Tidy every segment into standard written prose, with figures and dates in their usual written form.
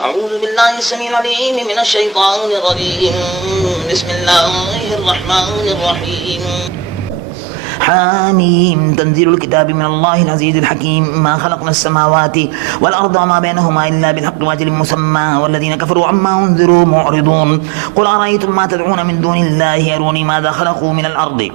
أعوذ بالله السميع العليم من الشيطان الرجيم. بسم الله الرحمن الرحيم. حاميم تنزيل الكتاب من الله العزيز الحكيم. ما خلقنا السماوات والأرض وما بينهما إلا بالحق وأجل مسمى والذين كفروا عما أنذروا معرضون. قل أرأيتم ما تدعون من دون الله أروني ماذا خلقوا من الأرض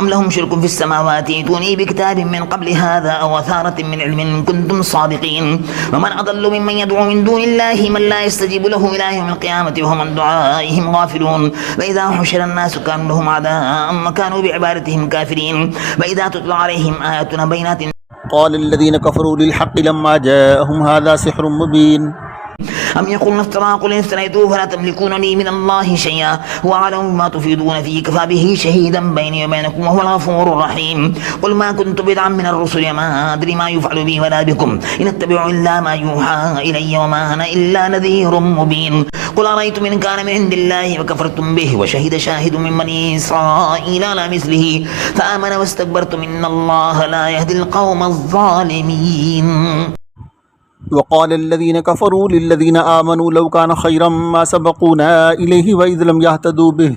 أم لهم شرك في السماوات ائتوني بكتاب من قبل هذا أو أثارة من علم إن كنتم صادقين. ومن أضل ممن يدعو من دون الله من لا يستجيب له إلى يوم القيامة وهم عن دعائهم غافلون. وإذا حشر الناس كانوا لهم أعداء وكانوا بعبادتهم كافرين. وإذا تتلى عليهم آياتنا بينات قال الذين كفروا للحق لما جاءهم هذا سحر مبين. أم يقولون افترى قل إن افتريته فلا تملكون لي من الله شيئا هو أعلم بما تفيضون فيه كفى به شهيدا بيني وبينكم وهو الغفور الرحيم. قل ما كنت بدعا من الرسل ما أدري ما يفعل بي ولا بكم إن أتبع إلا ما يوحى إلي وما أنا إلا نذير مبين. قل أرأيتم إن كان من عند الله وكفرتم به وشهد شاهد من بني إسرائيل على مثله فآمن واستكبرتم إن الله لا يهدي القوم الظالمين. وقال الذين كفروا للذين آمنوا لو كان خيرا ما سبقونا إليه وإذ لم يهتدوا به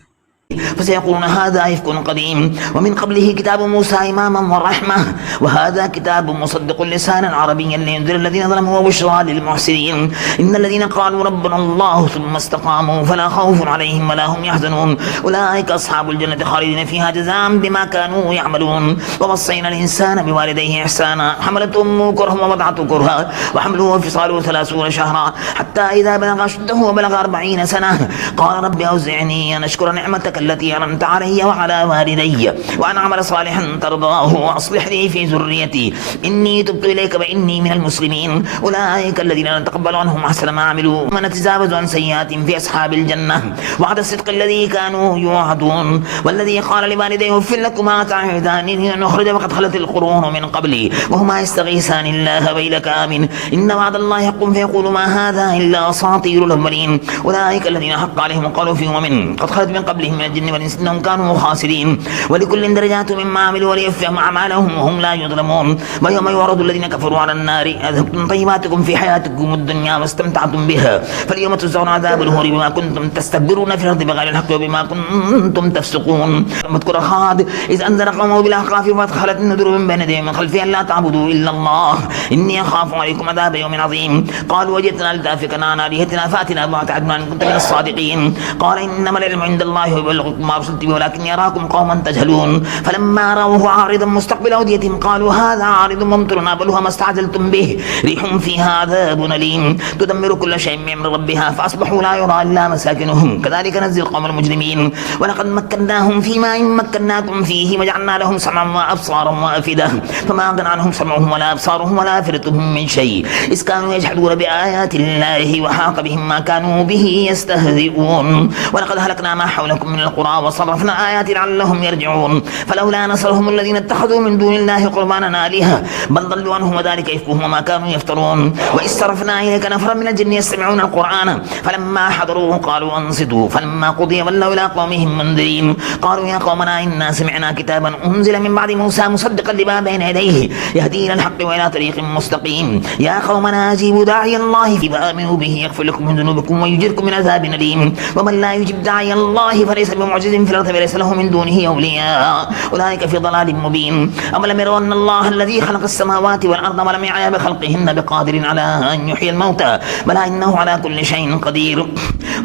فسيقولون هذا إفك قديم ومن قبله كتاب موسى إماما ورحمة وهذا كتاب مصدق لسانا عربيا لينذر الذين ظلموا وبشرى للمحسنين. إن الذين قالوا ربنا الله ثم استقاموا فلا خوف عليهم ولا هم يحزنون أولئك أصحاب الجنة خالدين فيها جزاء بما كانوا يعملون. ووصينا الإنسان بوالديه إحسانا حملته أمه كرها ووضعته كرها وحمله وفصاله 30 شهرا حتى إذا بلغ أشده وبلغ 40 سنة قال رب أوزعني أن أشكر نعمتك التي أنعمت علي وعلى والدي وأن أعمل صالحا ترضاه وأصلح لي في ذريتي إني تبت إليك وإني من المسلمين. أولئك الذين نتقبل عنهم أحسن ما عملوا ونتجاوز عن سيئات في أصحاب الجنة وعد الصدق الذي كانوا يوعدون. والذي قال لوالديه اف لكما تعدانني أن أخرج وقد خلت القرون من قبلي وهما يستغيثان الله ويلك آمن إن وعد الله حق فيقول ما هذا إلا أساطير الأولين. أولئك الذين حق عليهم قالوا في أمم قد خلت من قبلهم من الجن والإنس إنهم كانوا خاسرين ولكل درجات مما عملوا وليوفيهم أعمالهم وهم لا يظلمون. ويوم يعرض الذين كفروا على النار أذهبتم طيباتكم في حياتكم الدنيا واستمتعتم بها فاليوم تجزون عذاب الهون بما كنتم تستكبرون في الأرض بغير الحق وبما كنتم تفسقون. واذكر عاد إذ أنذر قومه بالأحقاف فدخلت النذر من بين يديه من خلفه ألا تعبدوا إلا الله إني أخاف عليكم عذاب يوم عظيم. قالوا وجدنا لتأفكنا عن آلهتنا فأتنا بما تعدنا إن كنت من الصادقين. قال إنما العلم عند الله ويبلغكم ما أرسلت به ولكن يراكم قوما تجهلون. فلما رأوه عارضا مستقبل أوديتهم قالوا هذا عارض ممطرنا بل هو ما استعجلتم به ريح فيها عذاب أليم تدمر كل شيء بأمر ربها فأصبحوا لا يرى إلا مساكنهم كذلك نجزي القوم المجرمين. ولقد مكناهم فيما إن مكناكم فيه وجعلنا لهم سمعا وأبصارا وأفئدة فما أغنى عنهم سمعهم ولا أبصارهم ولا أفئدتهم من شيء إذ كانوا يجحدون بآيات الله وحاق بهم ما كانوا به يستهزئون. ولقد هلكنا ما حولكم من القرى وصرفنا آيات لعلهم يرجعون فلولا نصرهم الذين اتخذوا من دون الله قربانا آلهة بل ضلوا عنهم وذلك إفكهم وما كانوا يفترون. وإذ صرفنا إليك نفرا من الجن يستمعون القرآن فلما حضروه قالوا أنصتوا فلما قضي ولوا إلى قومهم منذرين قالوا يا قومنا إنا سمعنا كتابا أنزل من بعد موسى مصدقا لما بين يديه يهدي إلى الحق وإلى طريق مستقيم. يا قومنا أجيبوا داعي الله فآمنوا به يغفر لكم من ذنوبكم ويجركم من عذاب أليم. ومن لا يجب داعي الله فليس بمعجز في الأرض وليس له من دونه أولياء أولئك في ضلال مبين. أولم يروا أن الله الذي خلق السماوات والأرض ولم يعي بخلقهن بقادر على أن يحيي الموتى بلى إنه على كل شيء قدير.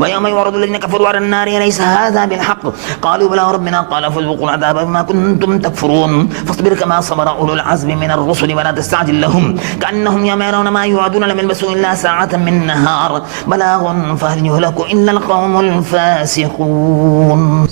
ويوم يعرض الذين كفروا على النار أليس هذا بالحق قالوا بلى ربنا قال فذوقوا العذاب بما كنتم تكفرون. فاصبر كما صبر أولو العزم من الرسل ولا تستعجل لهم كأنهم يوم يرون ما يوعدون لم يلبسوا إلا ساعة من نهار بلاغ فهل يهلك إلا القوم الفاسقون.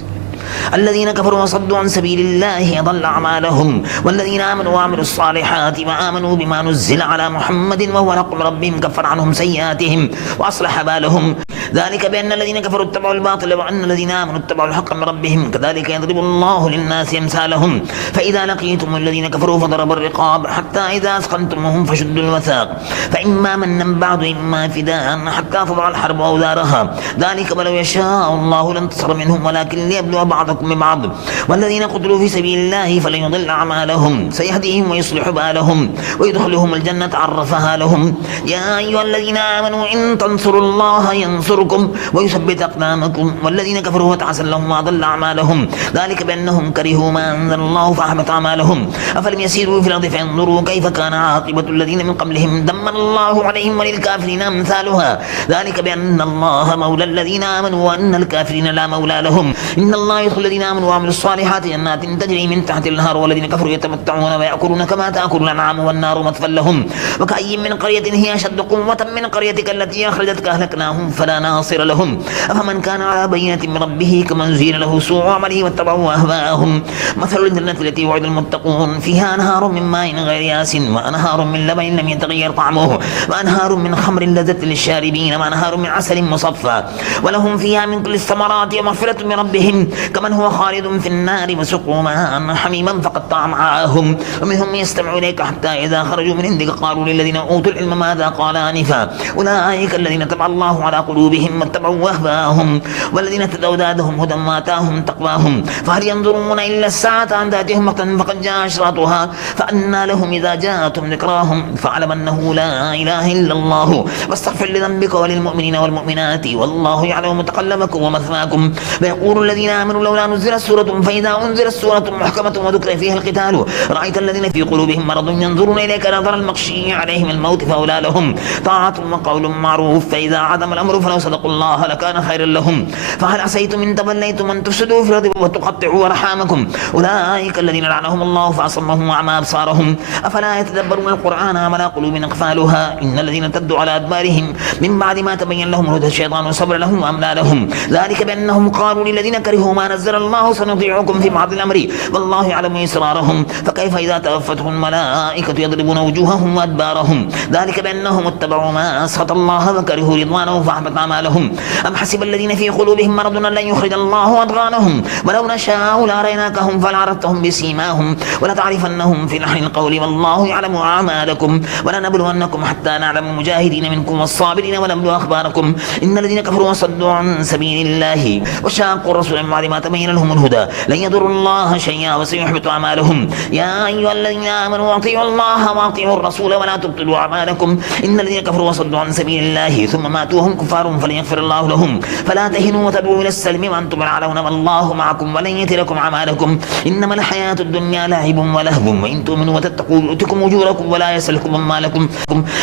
الذين كفروا وصدوا عن سبيل الله أضل أعمالهم. والذين آمنوا وعملوا الصالحات وآمنوا بما نزل على محمد وهو الحق من ربهم كفر عنهم سيئاتهم وأصلح بالهم. ذلك بأن الذين كفروا اتبعوا الباطل وأن الذين آمنوا اتبعوا الحق من ربهم كذلك يضرب الله للناس أمثالهم. فإذا لقيتم الذين كفروا فضربوا الرقاب حتى إذا أثخنتموهم فشدوا الوثاق فإما منا بعد إما فداء حتى تضع الحرب أوزارها ذلك ولو يشاء الله لانتصر منهم ولكن ليبلو بعضكم بعضكم ببعض والذين قتلوا في سبيل الله فلن يضل أعمالهم سيهديهم ويصلح بالهم ويدخلهم الجنة عرفها لهم يا أيها الذين آمنوا إن تنصروا الله ينصركم ويثبت أقدامكم والذين كفروا وتعسى لهم وأضل أعمالهم ذلك بأنهم كرهوا ما أنزل الله فأحبط أعمالهم أفلم يسيروا في الأرض فينظروا كيف كان عاقبة الذين من قبلهم دمر الله عليهم وللكافرين أمثالها ذلك بأن الله مولى الذين آمنوا وأن الكافرين لا مولى لهم إن الله يدخل الذين آمنوا وعملوا الصالحات جنات تجري من تحت الأنهار والذين كفروا يتمتعون ويأكلون كما تأكل الأنعام والنار مثوى لهم وكأي من قرية هي أشد قوة من قريتك التي أخرجتك أهلكناهم فلا ناصر لهم أفمن كان على بينة من ربه كمن زين له سوء عمله واتبعوا أهواءهم مثل الجنة التي وعد المتقون فيها أنهار من ماء غير ياس وأنهار من لبن لم يتغير طعمه وأنهار من خمر لذة للشاربين وأنهار من عسل مصفى ولهم فيها من كل الثمرات ومغفرة من ربهم كمن هو خالد في النار وسقوا ماء حميما فقطع أمعاءهم ومنهم يستمع إليك حتى إذا خرجوا من عندك قالوا للذين أوتوا العلم ماذا قال آنفا أولئك الذين تبع الله على قلوبهم واتبعوا أهواءهم والذين اهتدوا زادهم هدى وآتاهم تقواهم فهل ينظرون إلا الساعة أن تأتيهم بغتة فقد جاء أشراطها فأنى لهم إذا جاءتهم ذكراهم فاعلم أنه لا إله إلا الله واستغفر لذنبك وللمؤمنين والمؤمنات والله يعلم متقلبكم ومثواكم ويقول الذين آمنوا لولا نزلت سورة فإذا أنزلت سورة محكمة وذكر فيها القتال رأيت الذين في قلوبهم مرض ينظرون إليك نظر المغشي عليهم الموت فأولى لهم طاعة وقول معروف فإذا عدم الأمر فلو صدقوا الله لكان خيرا لهم فهل عسيتم إن توليتم أن تفسدوا في الأرض وتقطعوا أرحامكم أولئك الذين لعنهم الله فأصمهم وأعمى أبصارهم أفلا يتدبرون القرآن أم على قلوب أقفالها إن الذين ارتدوا على أدبارهم من بعد ما تبين لهم الهدى الشيطان وصبر لهم وأملى لهم ذلك بأنهم قالوا للذين كرهوا ما نزل الله سنطيعكم في بعض الأمر والله يعلم إسرارهم فكيف إذا توفتهم الملائكة يضربون وجوههم وأدبارهم ذلك بأنهم اتبعوا ما أسخط الله وكرهوا رضوانه فأحبط أعمالهم أم حسب الذين في قلوبهم مرض أن لن يخرج الله أضغانهم ولو نشاء لأريناكهم فلعرفتهم بسيماهم ولتعرفنهم في لحن القول والله يعلم أعمالكم ولنبلونكم حتى نعلم المجاهدين منكم والصابرين ونبلو أخباركم إن الذين كفروا وصدوا عن سبيل الله وشاقوا الرسول من بعد ما تبين لهم الهدى لن يضروا الله شيئا وسيحبط أعمالهم يا أيها الذين آمنوا أطيعوا الله وأطيعوا الرسول ولا تبطلوا أعمالكم إن الذين كفروا وصدوا عن سبيل الله ثم ماتوا هم كفار فلن يغفر الله لهم فلا تهنوا وتدعوا إلى السلم وأنتم الأعلون والله معكم ولن يتركم أعمالكم إنما الحياة الدنيا لعب ولهو وإن تؤمنوا وتتقوا يؤتكم أجوركم ولا يسألكم أموالكم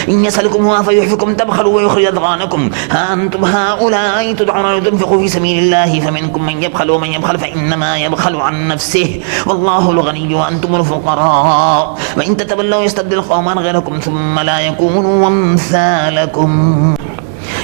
إن يسألكمها فيحفكم تبخلوا ويخرج أضغانكم ها أنتم هؤلاء تدعون لتنفقوا في سبيل الله فمنكم من يبخل ومن يبخل فإنما يبخل عن نفسه والله الغني وأنتم الفقراء وإن تتولوا يستبدل قوما غيركم ثم لا يكونوا أمثالكم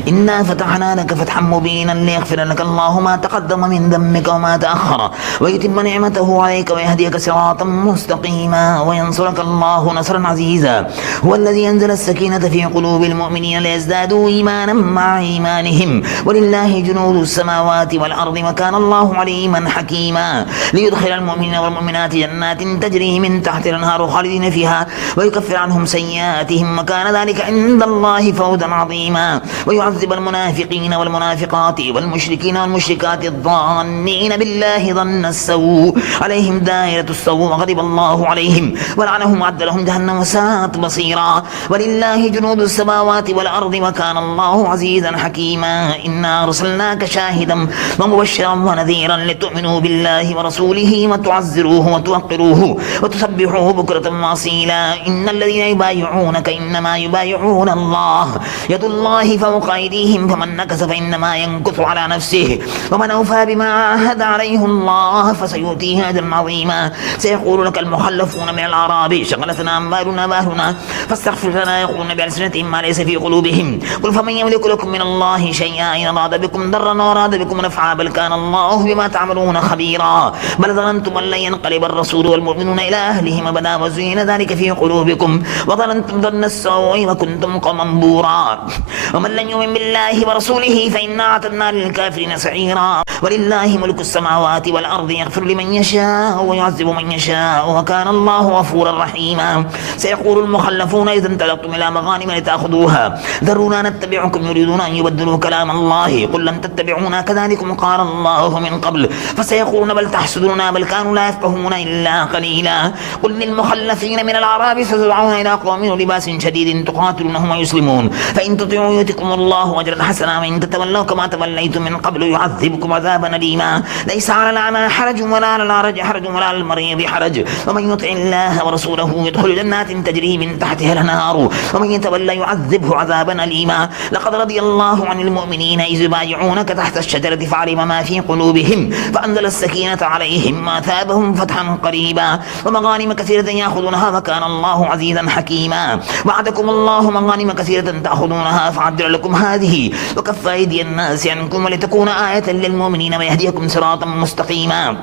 إنا فتحنا لك فتحا مبينا ليغفر لك الله ما تقدم من ذنبك وما تأخر ويتم نعمته عليك ويهديك صراطا مستقيما وينصرك الله نصرا عزيزا هو الذي أنزل السكينة في قلوب المؤمنين ليزدادوا إيمانا مع إيمانهم ولله جنود السماوات والأرض وكان الله عليما حكيما ليدخل المؤمنين والمؤمنات جنات تجري من تحت الأنهار خالدين فيها ويكفر عنهم سيئاتهم وكان ذلك عند الله فوزا عظيما ويعذب المنافقين والمنافقات والمشركين والمشركات الظانين بالله ظن السوء عليهم دائرة السوء وغضب الله عليهم ولعنهم وعد لهم جهنم وساءت مصيرا ولله جنود السماوات والأرض وكان الله عزيزا حكيما إنا أرسلناك شاهدا ومبشرا ونذيرا لتؤمنوا بالله ورسوله وتعزروه وتوقروه وتسبحوه بكرة وأصيلا إن الذين يبايعونك إنما يبايعون الله يد الله فوق أيديهم فمن نكث فإنما ينكث على نفسه ومن أوفى بما عاهد عليه الله فسيؤتيه أجرا عظيما سيقول لك المخلفون من الأعراب شغلتنا أموالنا وأهلنا فاستغفر لنا يقولون بألسنتهم ما ليس في قلوبهم قل فمن يملك لكم من الله شيئا إن أراد بكم ضرا وأراد بكم نفعا بل كان الله بما تعملون خبيرا بل ظننتم أن لن ينقلب الرسول والمؤمنون إلى أهلهم أبدا وزين ذلك في قلوبكم وظننتم ظن السوء وكنتم قوما بورا ومن لن يؤمن بالله ورسوله فإنا أعتدنا للكافرين سعيرا ولله ملك السماوات والأرض يغفر لمن يشاء ويعذب من يشاء وكان الله غفورا رحيما سيقول المخلفون إذا انطلقتم إلى مغانم لتأخذوها ذرونا نتبعكم يريدون أن يبدلوا كلام الله قل لن تتبعونا كذلكم قال الله من قبل فسيقولون بل تحسدوننا بل كانوا لا يفقهون إلا قليلا قل للمخلفين من الأعراب ستدعون إلى قوم لباس شديد تقاتلونهم ويسلمون فإن تطيعوا يؤتكم الله أجرا حسنا وإن تتولوا كما توليتم من قبل يعذبكم عذابا أليما ليس على الأعمى حرج ولا على الأعرج حرج ولا على المريض حرج ومن يطع الله ورسوله يدخل جنات تجري من تحتها الأنهار ومن يتولى يعذبه عذابا أليما لقد رضي الله عن المؤمنين إذ يبايعونك تحت الشجرة فعلم ما في قلوبهم فأنزل السكينة عليهم وأثابهم فتحا قريبا ومغانم كثيرة يأخذونها وكان الله عزيزا حكيما وعدكم الله مغانم كثيرة تأخذونها فعجل لكم هذه وكف أيدي الناس عنكم ولتكون آية للمؤمنين ويهديكم صراطا مستقيما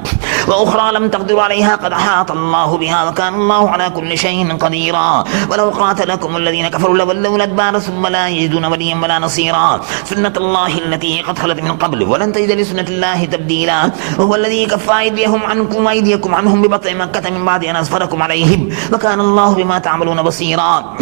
وأخرى لم تقدروا عليها قد أحاط الله بها وكان الله على كل شيء قديرا ولو قاتلكم الذين كفروا لولوا الأدبار ثم لا يجدون وليا ولا نصيرا سنة الله التي قد خلت من قبل ولن تجد لسنة الله تبديلا وهو الذي كف أيديهم عنكم وأيديكم عنهم ببطن مكة من بعد أن أظفركم عليهم وكان الله بما تعملون بصيرا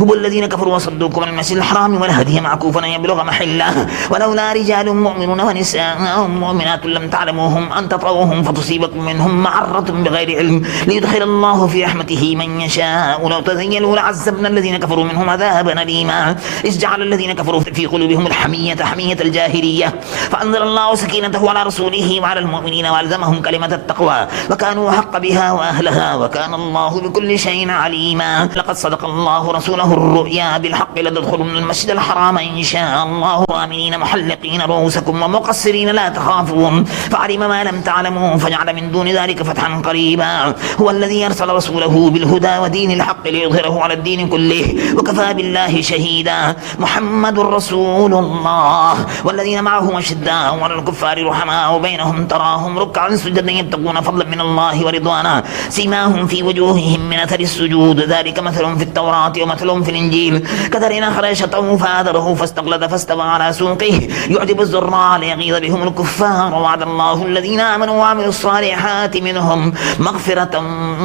هم الذين كفروا وصدوكم عن المسجد الحرام والهدي معكوفا أن يبلغ محله ولولا رجال مؤمنون ونساء مؤمنات لم تعلموهم أن تطروهم فتصيبكم منهم معرة بغير علم ليدخل الله في رحمته من يشاء ولو تزيلوا لعذبنا الذين كفروا منهم عذابا أليما إذ جعل الذين كفروا في قلوبهم حمية الجاهلية فأنزل الله سكينته على رسوله وعلى المؤمنين وألزمهم كلمة التقوى وكانوا حق بها وأهلها وكان الله بكل شيء عليما لقد صدق الله رسوله الرؤيا بالحق لتدخلن المسجد الحرام إن شاء الله آمنين محلقين رؤوسكم ومقصرين لا تخافون فعلم ما لم تعلموا فجعل من دون ذلك فتحا قريبا هو الذي أرسل رسوله بالهدى ودين الحق ليظهره على الدين كله وكفى بالله شهيدا محمد رسول الله والذين معه أشداء على الكفار رحماء بينهم تراهم ركعا سجدا يبتغون فضلا من الله ورضوانا سيماهم في وجوههم من أثر السجود ذلك مثلهم في التوراة ومثلهم في الإنجيل كذرين أخرج شطه فآذره فاستغلظ فاستوى على سوقه يعجب الزراع ليغيظ بهم الكفار وعد الله الذين آمنوا وعملوا الصالحات منهم مغفرة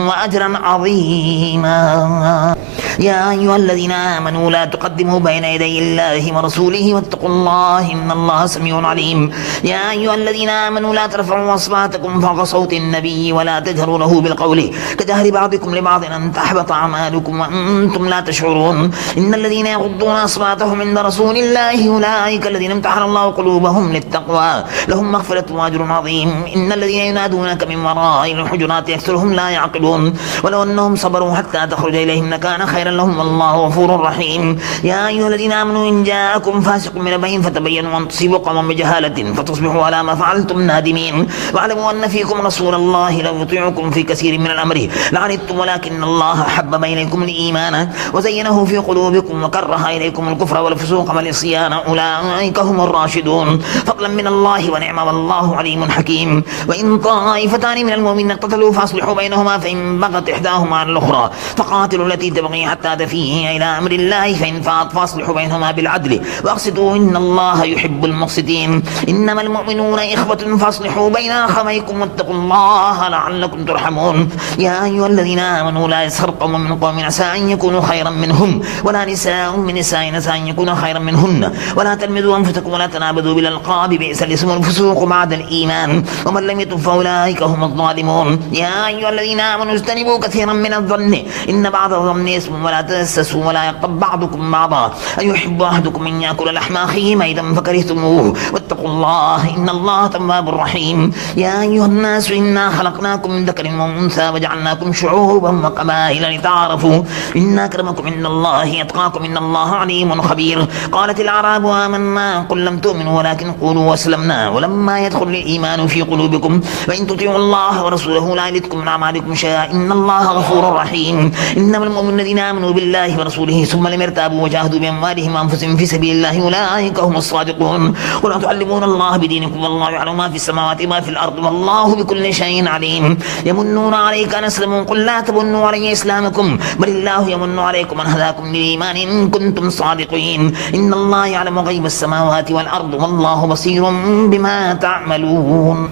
وأجرا عظيما يا أيها الذين آمنوا لا تقدموا بين يدي الله ورسوله واتقوا الله إن الله سميع عليم يا أيها الذين آمنوا لا ترفعوا أصواتكم فوق صوت النبي ولا تجهروا له بالقول كجهر بعضكم لبعض أن تحبط أعمالكم وأنتم لا تشعرون إن الذين يغضون أصواتهم عند رسول الله أولئك الذين امتحن الله قلوبهم للتقوى لهم مغفرة وأجر عظيم إن الذين ينادونك من وراء الحجرات أكثرهم لا يعقلون ولو أنهم صبروا حتى تخرج إليهم لكان خيرا لهم والله غفور رحيم يا أيها الذين آمنوا إن جاءكم فاسق بنبأ فتبينوا أن تصيبوا قوما بجهالة فتصبحوا على ما فعلتم نادمين واعلموا أن فيكم رسول الله لو يطيعكم في كثير من الأمر لعنتم ولكن الله حبب إليكم الإيمان وزينه في قلوبكم وكره إليكم الكفر والفسوق والعصيان أولئك هم الراشدون فضلا من الله ونعمة والله عليم حكيم وإن طائفتان من المؤمنين اقتتلوا فأصلحوا بينهما فإن بغت إحداهما على الأخرى فقاتلوا التي تبغي حتى تفيء إلى أمر الله فإن فاءت فأصلحوا بينهما بالعدل وأقسطوا إن الله يحب المقسطين إنما المؤمنون إخوة فأصلحوا بين أخويكم واتقوا الله لعلكم ترحمون يا أيها الذين آمنوا لا يسخر قوم من قوم عسى أن يكونوا خيرا منهم ولا نساء من نساء عسى أن يكونوا خيرا منهن ولا تلمزوا أنفسكم ولا تنابذوا بالألقاب بئس الاسم الفسوق بعد الإيمان ومن لم يتب فأولئك هم الظالمون يا أيها الذين آمنوا اجتنبوا كثيرا من الظن إن بعض الظن اسم ولا تجسسوا ولا يغتب بعضكم بعضا أيحب أحدكم أن يأكل لحم أخيه ميتا فكرهتموه واتقوا الله إن الله تواب رحيم يا أيها الناس إنا خلقناكم من ذكر وأنثى وجعلناكم شعوبا وقبائل لتعارفوا إن أكرمكم عند الله يتقاكم إن الله عليم خبير قالت الأعراب آمنا قل لم تؤمنوا ولكن قولوا أسلمنا ولما يدخل الإيمان في قلوبكم وإن تطيعوا الله ورسوله لا يلدكم من أعمالكم شيئا إن الله غفور رحيم إنما المؤمنون الذين آمنوا بالله ورسوله ثم لم يرتابوا وجاهدوا بأموالهم وأنفسهم في سبيل الله أولئك هم الصادقون ولا تعلمون الله بدينكم والله يعلم ما في السماوات وما في الأرض والله بكل شيء عليم يمنون عليك أن أسلموا قل لا تمنوا علي إسلامكم بل الله يمن عليكم أن هداكم للإيمان إن كنتم صادقين إن إن الله يعلم غيب السماوات والأرض والله بصير بما تعملون.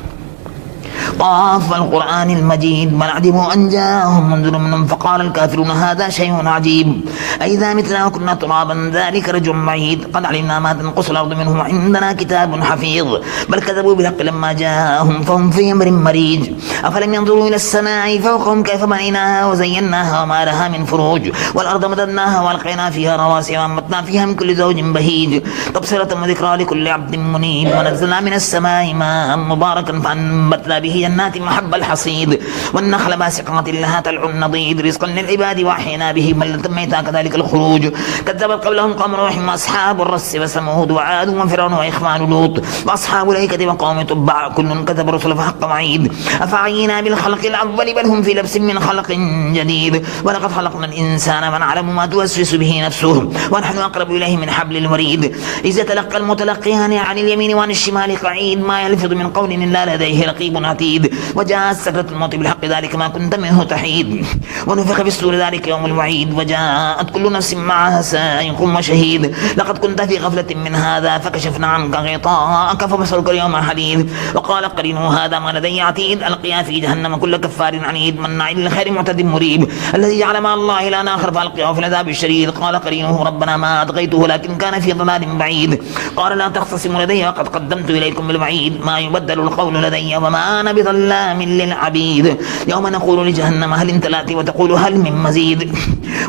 طاف القرآن المجيد بل عجبوا أن جاءهم منذر منهم فقال الكافرون هذا شيء عجيب أئذا متنا وكنا ترابا ذلك رجع بعيد قد علمنا ما تنقص الأرض منهم وعندنا كتاب حفيظ بل كذبوا بالحق لما جاءهم فهم في أمر مريج أفلم ينظروا إلى السماء فوقهم كيف بنيناها وزيناها وما لها من فروج والأرض مددناها وألقينا فيها رواسي وأنبتنا فيها من كل زوج بهيج تبصرة وذكرى لكل عبد منيب ونزلنا من السماء ماء مباركا فأنبتنا به جنات محب الحصيد والنخل باسقات لها طلع نضيد رزقا للعباد وأحيينا به بلدة ميتا كذلك الخروج كذبت قبلهم قوم نوح وأصحاب الرس وثمود وعاد وفرعون وإخوان لوط وأصحاب الأيكة وقوم تبع كل كذب الرسل فحق وعيد أفعينا بالخلق الأول بل هم في لبس من خلق جديد ولقد خلقنا الإنسان ونعلم ما توسوس به نفسه ونحن أقرب إليه من حبل الوريد إذ يتلقى المتلقيان عن اليمين وعن الشمال قعيد ما يلفظ من قول إلا لديه رقيب عتيد وجاءت سكرة الموت بالحق ذلك ما كنت منه تحيد ونفخ في الصور ذلك يوم الوعيد وجاءت كل نفس معها سائق وشهيد لقد كنت في غفلة من هذا فكشفنا عنك غطاءك فبصرك اليوم حديد وقال قرينه هذا ما لدي عتيد ألقيا في جهنم كل كفار عنيد مناع للخير معتد مريب الذي جعل مع الله إلها آخر فألقياه في العذاب الشديد قال قرينه ربنا ما أطغيته لكن كان في ضلال بعيد قال لا تختصموا لدي وقد قدمت إليكم بالوعيد ما يبدل القول لدي وما أنا بظلام للعبيد يوم نقول لجهنم هل امتلأت وتقول هل من مزيد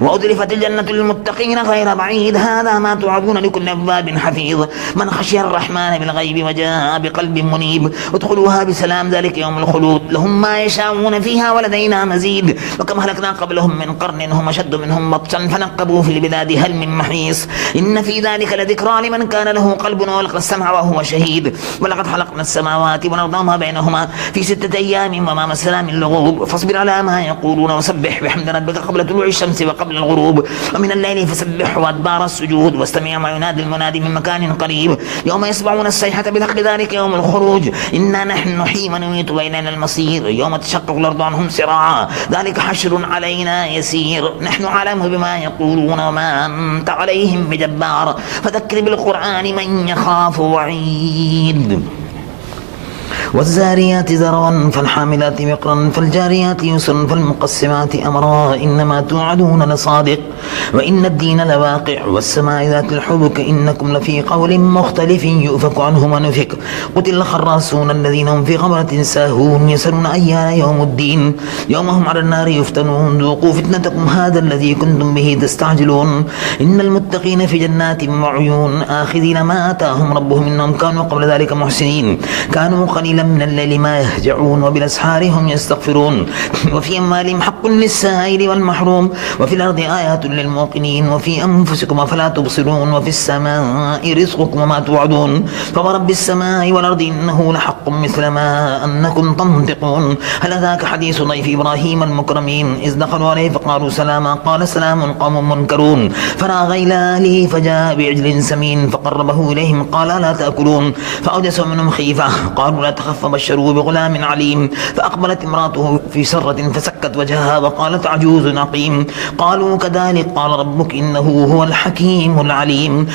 وأزلفت الجنة للمتقين غير بعيد هذا ما توعدون لكل أواب حفيظ من خشي الرحمن بالغيب وجاء بقلب منيب ادخلوها بسلام ذلك يوم الخلود لهم ما يشاءون فيها ولدينا مزيد وكم هلكنا قبلهم من قرن هم أشد منهم بطشا فنقبوا في البلاد هل من محيص إن في ذلك لذكرى لمن كان له قلب وألقى السمع وهو شهيد ولقد خلقنا السماوات والأرض وما بينهما في 6 أيام وما مسنا من لغوب فاصبر على ما يقولون وسبح بحمد ربك قبل طلوع الشمس وقبل الغروب ومن الليل فسبح وأدبار السجود واستمع ما ينادي المنادي من مكان قريب يوم يسمعون الصيحة بالحق ذلك يوم الخروج إنا نحن نحيي ونميت وإلينا المصير يوم تشقق الأرض عنهم سراعا ذلك حشر علينا يسير نحن أعلم بما يقولون وما أنت عليهم بجبار فذكر بالقرآن من يخاف وعيد والزاريات ذروا فالحاملات وقرا فالجاريات يسرا فالمقسمات أمرا إنما توعدون لصادق وإن الدين لواقع والسماء ذات الحبك إنكم لفي قول مختلف يؤفك عنه ونفك قتل الخراصون الذين هم في غمرة ساهون يسألون أيان يوم الدين يوم هم على النار يفتنون ذوقوا فتنتكم هذا الذي كنتم به تستعجلون إن المتقين في جنات وعيون آخذين ما آتاهم ربهم إنهم كانوا قبل ذلك محسنين كانوا قليلا من الليل ما يهجعون وبالأسحار هم يستغفرون وفي أموالهم حق للسائل والمحروم وفي الأرض آيات للموقنين وفي أنفسكم أفلا تبصرون وفي السماء رزقكم وما توعدون فورب السماء والأرض إنه لحق مثل ما أنكم تنطقون هل أتاك حديث ضيف إبراهيم المكرمين إذ دخلوا عليه فقالوا سلاما قال سلام قوم منكرون فراغ إلى أهله فجاء بعجل سمين فقربه إليهم قال لا تأكلون فأوجس منهم خيفة قالوا لا تخف بشروه بغلام عليم فأقبلت امراته في سرة فسكت وجهها وقالت عجوز عقيم قالوا كذلك قال ربك إنه هو الحكيم العليم